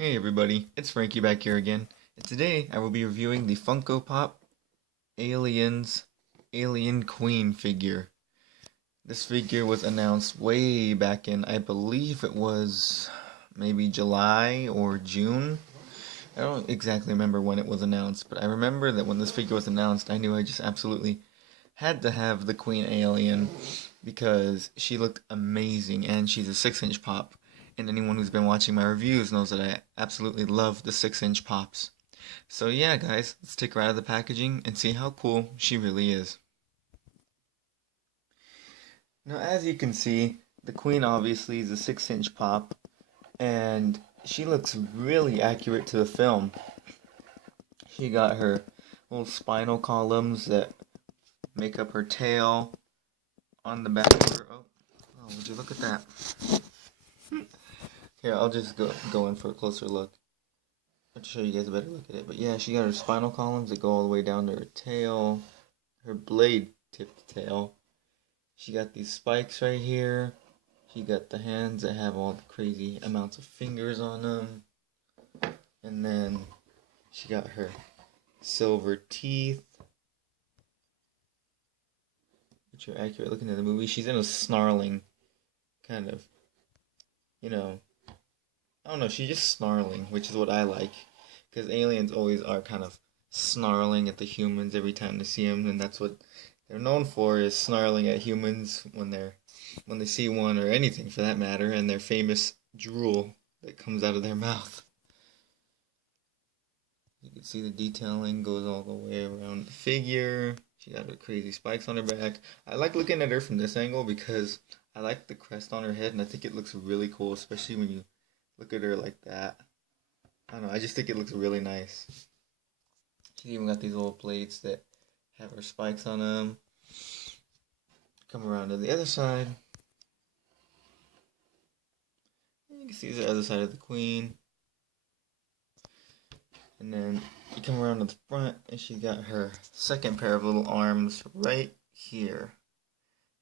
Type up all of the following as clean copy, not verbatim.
Hey everybody, it's Frankie back here again, and today I will be reviewing the Funko Pop Aliens Alien Queen figure. This figure was announced way back in, I believe it was maybe July or June. I don't exactly remember when it was announced, but I remember that when this figure was announced, I knew I just absolutely had to have the Queen Alien because she looked amazing and she's a 6-inch pop. And anyone who's been watching my reviews knows that I absolutely love the 6-inch pops. So yeah, guys, let's take her out of the packaging and see how cool she really is. Now, as you can see, the Queen obviously is a 6-inch pop, and she looks really accurate to the film. She got her little spinal columns that make up her tail on the back of her. Oh, would you look at that? Here, I'll just go in for a closer look. I'll show you guys a better look at it. But yeah, she got her spinal columns that go all the way down to her tail, her blade-tipped tail. She got these spikes right here. She got the hands that have all the crazy amounts of fingers on them. And then she got her silver teeth, which are accurate looking at the movie. She's in a snarling kind of, I don't know, she's just snarling, which is what I like. Because aliens always are kind of snarling at the humans every time they see them, and that's what they're known for, is snarling at humans when they see one, or anything for that matter, and their famous drool that comes out of their mouth. You can see the detailing goes all the way around the figure. She got her crazy spikes on her back. I like looking at her from this angle because I like the crest on her head, and I think it looks really cool, especially when you look at her like that. I don't know, I just think it looks really nice. She's even got these little plates that have her spikes on them. Come around to the other side. You can see the other side of the Queen. And then you come around to the front, and she got her second pair of little arms right here,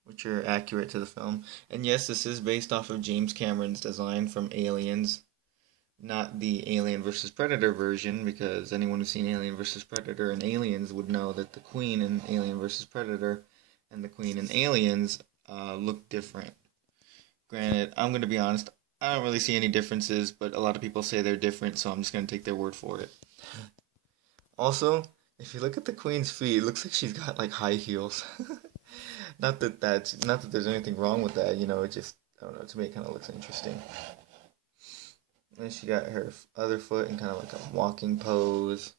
which are accurate to the film. And yes, this is based off of James Cameron's design from Aliens, not the Alien vs. Predator version, because anyone who's seen Alien vs. Predator and Aliens would know that the Queen in Alien vs. Predator and the Queen in Aliens look different. Granted, I'm going to be honest, I don't really see any differences, but a lot of people say they're different, so I'm just going to take their word for it. Also, if you look at the Queen's feet, it looks like she's got like high heels. Not that there's anything wrong with that, it just, I don't know, to me it kind of looks interesting. And she got her other foot in kind of like a walking pose.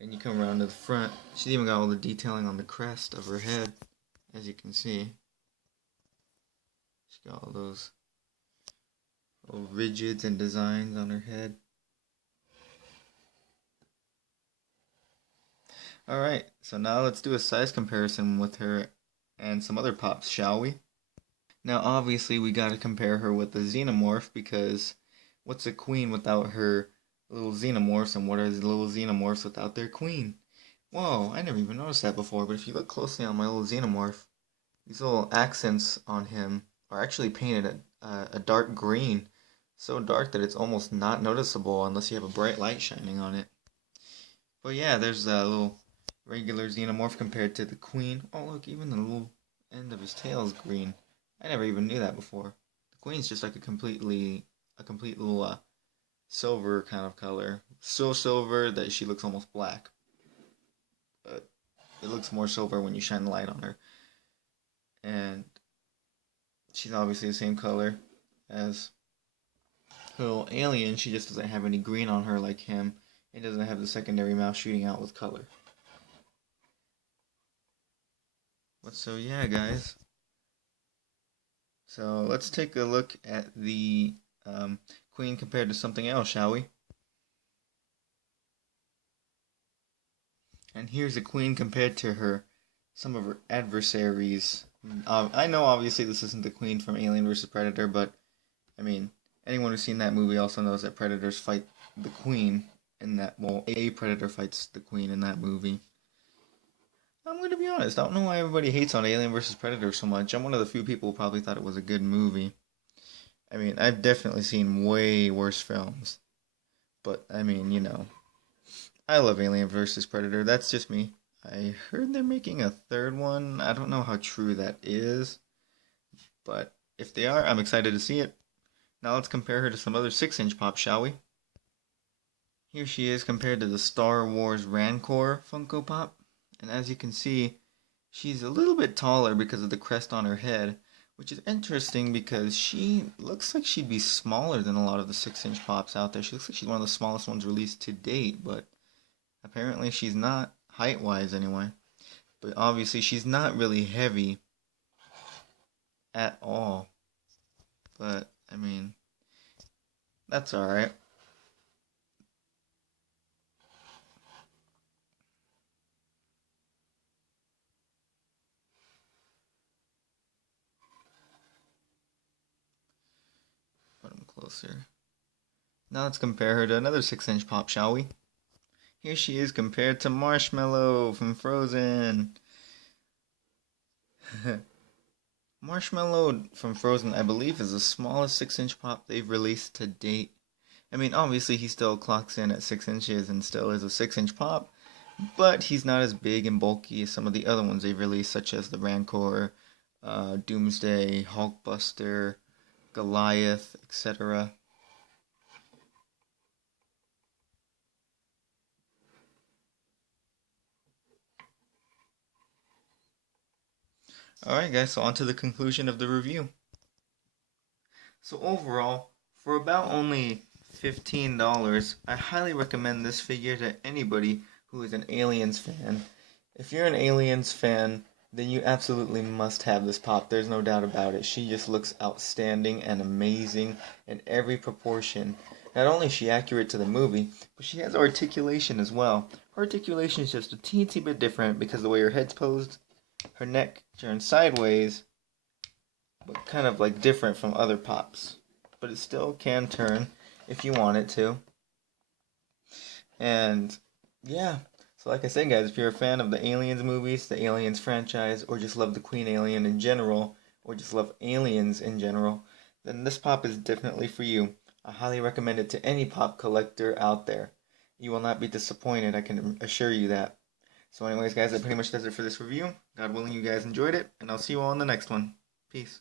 And you come around to the front. She's even got all the detailing on the crest of her head, as you can see. She's got all those little ridges and designs on her head. Alright, so now let's do a size comparison with her and some other pops, shall we? Now, obviously, we gotta compare her with the Xenomorph, because what's a queen without her little Xenomorphs, and what are the little Xenomorphs without their queen? Whoa, I never even noticed that before, but if you look closely on my little Xenomorph, these little accents on him are actually painted a dark green, so dark that it's almost not noticeable unless you have a bright light shining on it. But yeah, there's a little regular Xenomorph compared to the queen. Oh look, even the little end of his tail is green. I never even knew that before. The queen's just like a complete little silver kind of color. So silver that she looks almost black. But it looks more silver when you shine the light on her. And she's obviously the same color as her little alien. She just doesn't have any green on her like him. It doesn't have the secondary mouth shooting out with color. But so yeah, guys. So let's take a look at the Queen compared to something else, shall we? And here's the Queen compared to some of her adversaries. I know obviously this isn't the Queen from Alien vs. Predator, but I mean, anyone who's seen that movie also knows that predators fight the Queen in that, well, a predator fights the Queen in that movie. I'm going to be honest, I don't know why everybody hates on Alien vs. Predator so much. I'm one of the few people who probably thought it was a good movie. I mean, I've definitely seen way worse films. But, I mean, I love Alien versus Predator. That's just me. I heard they're making a third one. I don't know how true that is. But if they are, I'm excited to see it. Now let's compare her to some other 6-inch pop, shall we? Here she is compared to the Star Wars Rancor Funko Pop. And as you can see, she's a little bit taller because of the crest on her head, which is interesting because she looks like she'd be smaller than a lot of the 6-inch pops out there. She looks like she's one of the smallest ones released to date, but apparently she's not, height-wise anyway. But obviously she's not really heavy at all. But, I mean, that's alright. Put them closer. Now let's compare her to another 6-inch pop, shall we? Here she is compared to Marshmallow from Frozen. Marshmallow from Frozen, I believe, is the smallest 6-inch pop they've released to date. I mean, obviously he still clocks in at 6 inches and still is a 6-inch pop, but he's not as big and bulky as some of the other ones they've released, such as the Rancor, Doomsday, Hulkbuster, Goliath, etc. Alright guys, so on to the conclusion of the review. So overall, for about only $15, I highly recommend this figure to anybody who is an Aliens fan. If you're an Aliens fan, then you absolutely must have this pop. There's no doubt about it. She just looks outstanding and amazing in every proportion. Not only is she accurate to the movie, but she has articulation as well. Her articulation is just a teensy bit different because the way her head's posed, her neck turns sideways, but kind of like different from other pops. But it still can turn if you want it to. And yeah, so like I said, guys, if you're a fan of the Aliens movies, the Aliens franchise, or just love the Queen Alien in general, or just love aliens in general, then this pop is definitely for you. I highly recommend it to any pop collector out there. You will not be disappointed, I can assure you that. So anyways, guys, that pretty much does it for this review. God willing, you guys enjoyed it, and I'll see you all in the next one. Peace.